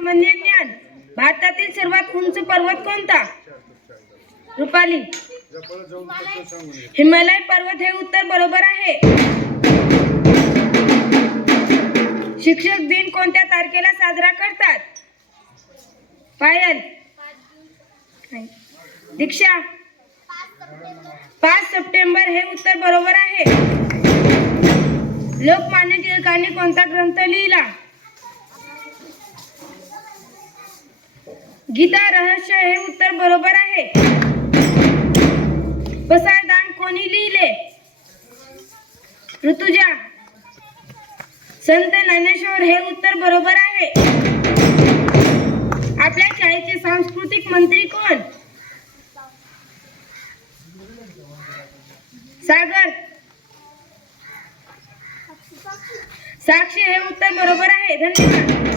सामान्य ज्ञान. भारतातील सर्वात उंच पर्वत कोणता? रुपाली. हिमालय पर्वत हे उत्तर बरोबर आहे. शिक्षक दिन कोणत्या तारखेला साजरा करतात? पायल. दीक्षा. 5 सप्टेंबर हे उत्तर बरोबर आहे. लोकमान्य टिळकांनी कोणता ग्रंथ लिहिला? गीता रहस्य हे उत्तर बरोबर आहे. पसायदान कोणी लिहिले? ऋतुजा. संत ज्ञानेश्वर हे उत्तर बरोबर आहे. आपल्या शाळेचे सांस्कृतिक मंत्री कोण? सागर. साक्षी हे उत्तर बरोबर आहे. धन्यवाद.